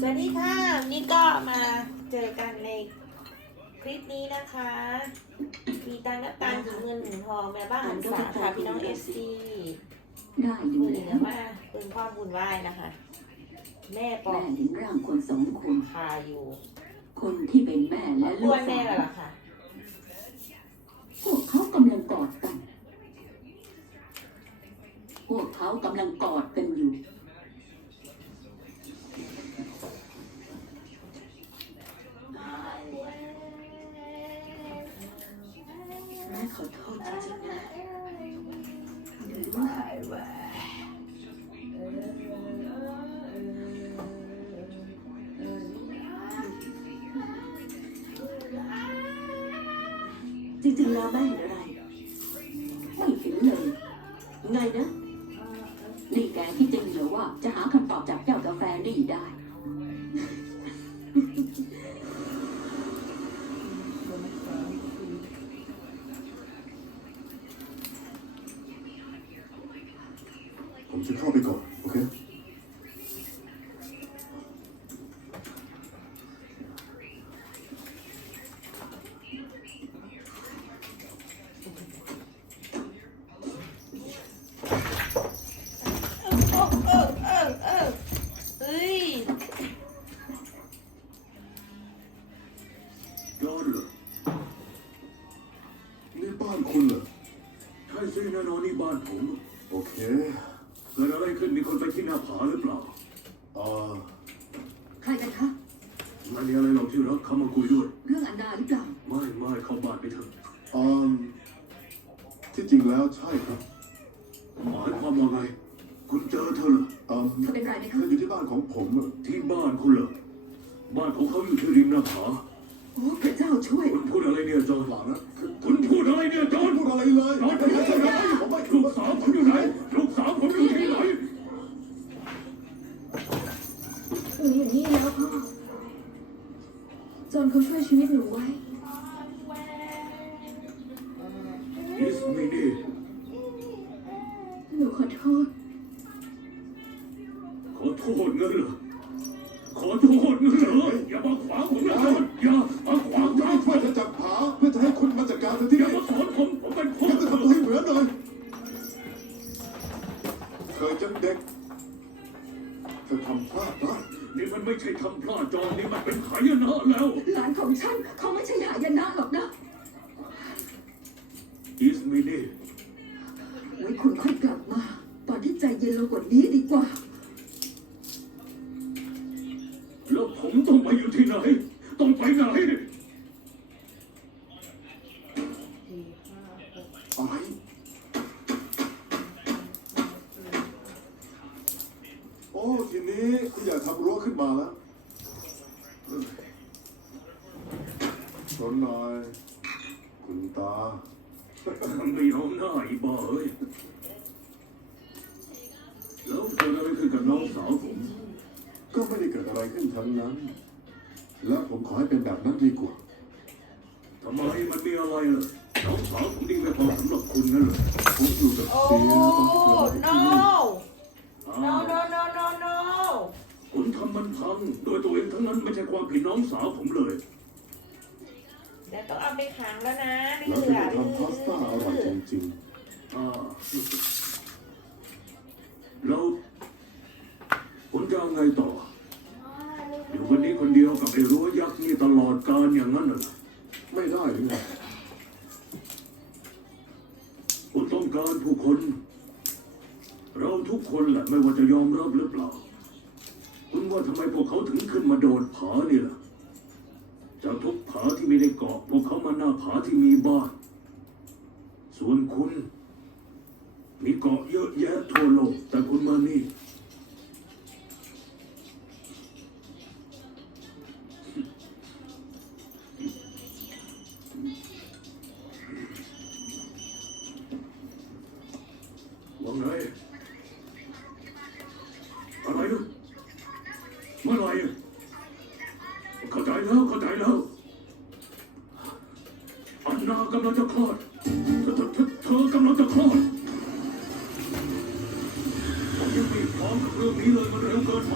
สวัสดีค่ะวันนี่ก็มาเจอกันในคลิปนี้นะคะ มีตังกับตังถึงเงินถึงทองแม่บ้านหันษาค่ะพี่น้องเอฟซีได้อยู่มือเหแล้นือวว่าเป็นความบุญไหวายนะคะ แม่ปอแม่กเห็นร่างคนสองคน คาอยู่คนที่เป็นแม่และกลูวกนแม่กันล่ะค่ะ พวกเขากำลังกอดกัน พวกเขากำลังกอดกัน หรือว่าจ เออเออเออเฮ้ยย้อนเหรอนี่บ้านคุณเหรอใช่สิแน่นอนนี่บ้านผม โอเคเกิดอะไรขึ้นมีคนไปที่หน้าผาหรือเปล่าอ่อใครกันคะไม่มีอะไรหรอกที่รักเขามาคุยด้วย เรื่องอันดาหรือเปล่าไม่ไม่เข้าบ้านไปเถอะอ่อที่จริงแล้วใช่ครับหมายความว่าไง คุณเจอเธอเหรอเอ่อเธอเป็นไรไหมเธคะออยู่ที่บ้านของผมอะที่บ้านคุณเหรอบ้านของเขาอยู่ที่ริมหน้าผาโอ้พระเจ้าช่วย คุณพูดอะไรเนี่ยจอห์นหลังนะคือคุณพูดอะไรเนี่ยจอห์นพูดอะไรเลยจอห์นคุณพูดอะไรผมไม่ลูกสาวผมอยู่ไหนลูกสาวผมอยู่ที่ไหนหนูอยู่นี่แล้วพ่อจนเขาช่วยชีวิตหนูไว้อิสมินีหนูขอโทษขอ โทษเงินเหรอขอโทษเงินเหรออย่ามาขวางผมนะจอห์นอย่ามาขวางผมทางช่วยเธอจับผาเพื่อจะให้คุณมาจัดการเธอที่อย่านี่มาสอนผมผมเป็นคฉันนจะทำตัวให้เหมือนเลยเธอยังเด็กเธอทำพลาดได้นี่มันไม่ใช่ทำพลาดจอห์นนี่มันเป็นขายนะแล้วหลานของฉันเขาไม่ใช่หายนะหรอกนะอิสมินีไว้คุณค่อยกลับมา ตอนที่ใจเย็นลงกว่านี้ดีกว่า ผมต้องไปอยู่ที่ไหน ต้องไปไหนอะไรโอ้ ทีนี้คุณอยากทำรั้วขึ้นมาแล้วสนหน่อย คุณตา ไม่ยอมหน้าอีบ้าเอ้ยแล้วเกิดอะไรขึ้นกับน้องสาวผม ก็ไม่ได้เกิดอะไรขึ้นทั้งนั้น และผมขอให้เป็นแบบนั้นดีกว่าทำไมมันมีอะไรล่ะน้องสาวผมดีไม่พอสำหรับคุณนั่นเหรอผมอยู่กับโอ้ เสียแล้วก็ no อ้า no ว no no no no คุณทำมันพังโดยตัวเองทั้งนั้นไม่ใช่ความผิดน้องสาวผมเลย เดี๋ยวต้องเอาไปขังแล้วนะไม่แล้วเหลืคุณอจะทำพาสต้าอร่อยจริงอ่าแล้วคุณจะเอาไงต่อ อยู่วันนี้คนเดียวกับไอ้รั้วยักษ์นี่ตล อดกาลอย่างนั้นหรอไม่ได้หรือไงคุณต้องการผู้คน เราทุกคนแหละไม่ว่าจะยอมรับหรือเปล่า คุณว่าทำไมพวกเขาถึงขึ้นมาโดดผานี่ล่ะจากทุกผาที่ไม่ได้เกาะพวกเขามาหน้าผาที่มีบ้าน ส่วนคุณ มีเกาะเยอะแยะทั่วโลกแต่คุณมานี่ จะคลอดเธอเธอเธอเธอกำลังจะคลอดผมยังไม่พร้อมกับเรื่องนี้เลยมันเร็วเกินไป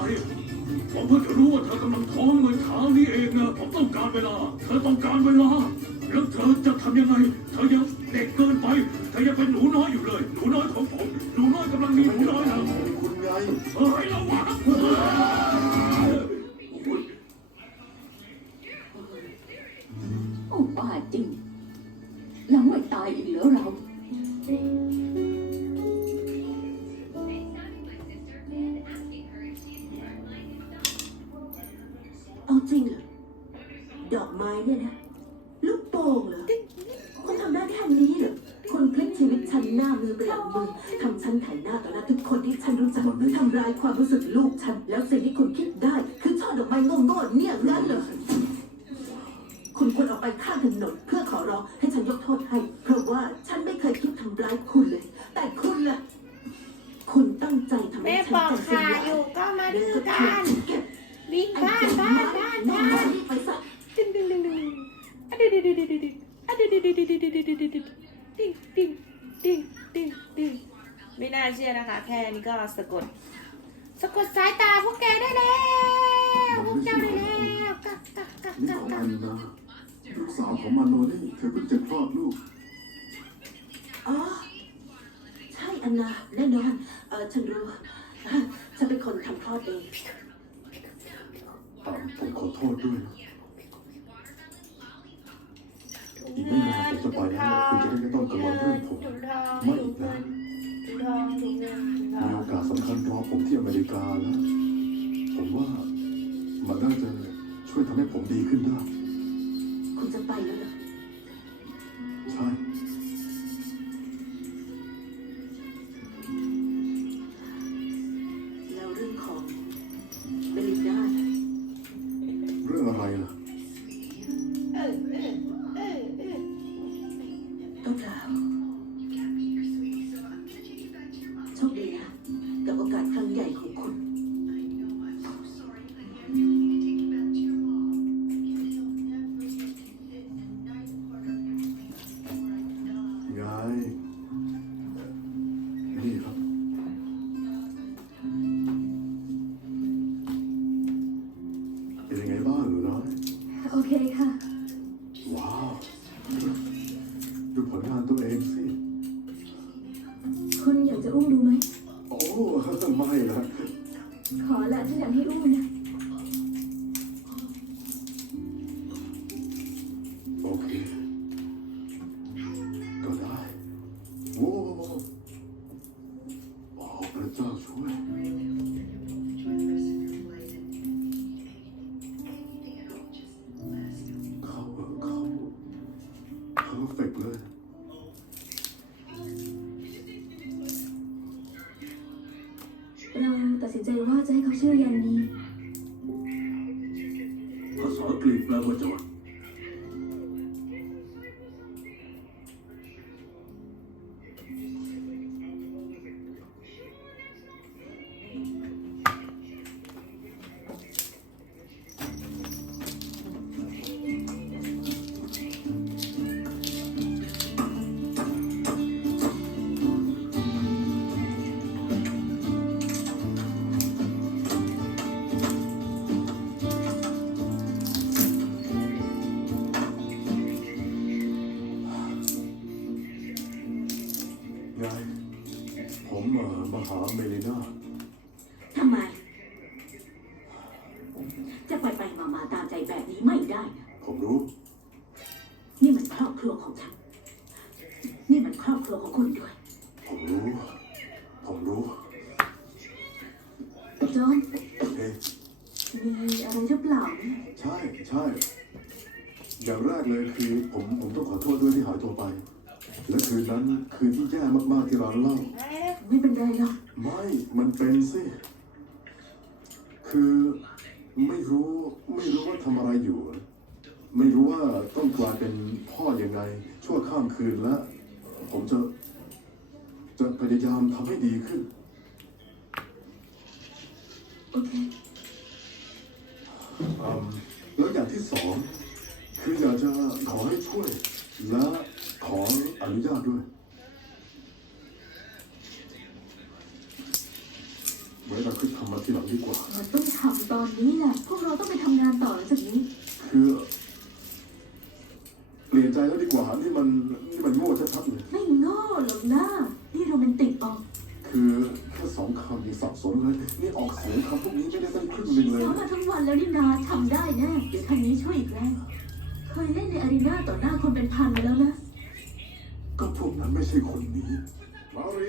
ผมเพิ่งจะรู้ว่าเธอกำลังท้องเมื่อเช้านี้เองนะผมต้องการเวลา เธอต้องการเวลา แล้วเธอจะทำยังไง จริงเหรอดอกไม้เนี่ยนะ ลูกโป่งเหรอคุณทำได้แค่นี้เหรอคุณพลิกชีวิตฉันหน้ามือไปหลังมือทำฉันไถหน้าต่อหน้าทุกคนที่ฉันรู้จักหรือทำร้ายความรู้สึกลูกฉัน แล้วสิ่งที่คุณคิดได้คือช่อดอกไม้โง่ๆเนี่ยงั้นเหรอคุณควรออกไปข้างถนนเพื่อขอร้องให้ฉันยกโทษให้ เพราะว่าฉันไม่เคยคิดทำร้ายคุณเลย แต่คุณล่ะ คุณตั้งใจทำแม่ให้ฉัปนอกใจสขาลายอยู่ก็มาดื้อก็กัคือน เก็บวิ่งไอ้บ้านบ้าน้นอยบ้านนอบ้านนรีบไปซะดึงดึงดึงดึงดึงอะดึงดึงดึงดึงดึงดึงอะดึงดึงดึงดึงดึงดึงดึงดึงดึงดึงดึงดึงดึงดึงดึงไม่น่าเชื่อนะคะ แค่นี้ก็สะกด สะกดสายตาพวกแกได้แล้วพวกเจ้าได้แล้วกักกักกักนี่กัขกองกัอักนนะลูกสาวของมาโนนี่เธอเพิ่งจะคลอดลูก อ๋อ ใช่อันนาแน่นอน เออฉันรู้ ฉันเป็นคนทำคลอดเอง อ่าผมขอโทษด้วยนะอีกไม่นานผมจะไปแล้ว คุณจะได้ไม่ต้องกังวลเรื่องผมถุงทองไม่ถุงอีกเงินะนถุงทองถุงเงินถุงทอมีงโอกาสสำคัญรอผมที่อเมริกาแล้ว ผมว่ามันน่าจะช่วยทำให้ผมดีขึ้นได้ คุณจะไปแล้วเหรอ โอเค ก็ได้โอ้โอ้พระเจ้าช่วยเข้าเข้าเพอร์เฟกเลยเราตัดสินใจว่าจะให้เขาชื่อยันนีภาษาอังกฤษแปลว่าจอด หาเมลิน่าทำไม จะไปไปมามาตามใจแบบนี้ไม่ได้นะผมรู้ นี่มันครอบครัวของฉัน นี่มันครอบครัวของคุณด้วย ผมรู้ ผมรู้จอห์นเฮ้ยมีอะไรหรือเปล่าเนี่ยใช่ใช่อย่างแรกเลยคือ ผมผมต้องขอโทษด้วยที่หายตัวไป และคืนนั้นคืนที่แย่มากๆที่ร้านเหล้าไม่เป็นไรหรอกไม่มันเป็นสิ คือไม่รู้ไม่รู้ว่าทำอะไรอยู่ ไม่รู้ว่าต้องกลายเป็นพ่อยังไง ชั่วข้ามคืนและ ผมจะ จะพยายามทำให้ดีขึ้น โอเคอืมแล้วอย่างที่สอง คืออยากจะขอให้ช่วย และขอ อนุญาตด้วยไว้เราค่อยทำมาทีหลังดีกว่า มันต้องทำตอนอนนี้แหละ พวกเราต้องไปทำงานต่อหลังจากนี้ คือเปลี่ยนใจแล้วดีกว่า นี่มันนี่มันโง่ชัดๆเลย ไม่โง่หรอกนะนี่โรแมนติกออกคือแค่สองคำยังสับสนเลย นี่ออกเสียงคำพวกนี้ไม่ได้ตั้งครึ่งหนึ่งเลยซ้อมมาทั้งวันแล้วนี่นาทำได้แน่เดี๋ยวคันนี้ช่วยอีกแรงเคยเล่นในอารีนาต่อหน้าคนเป็นพันมาแล้วนะ ก็พวกนั้นไม่ใช่คนนี้มารี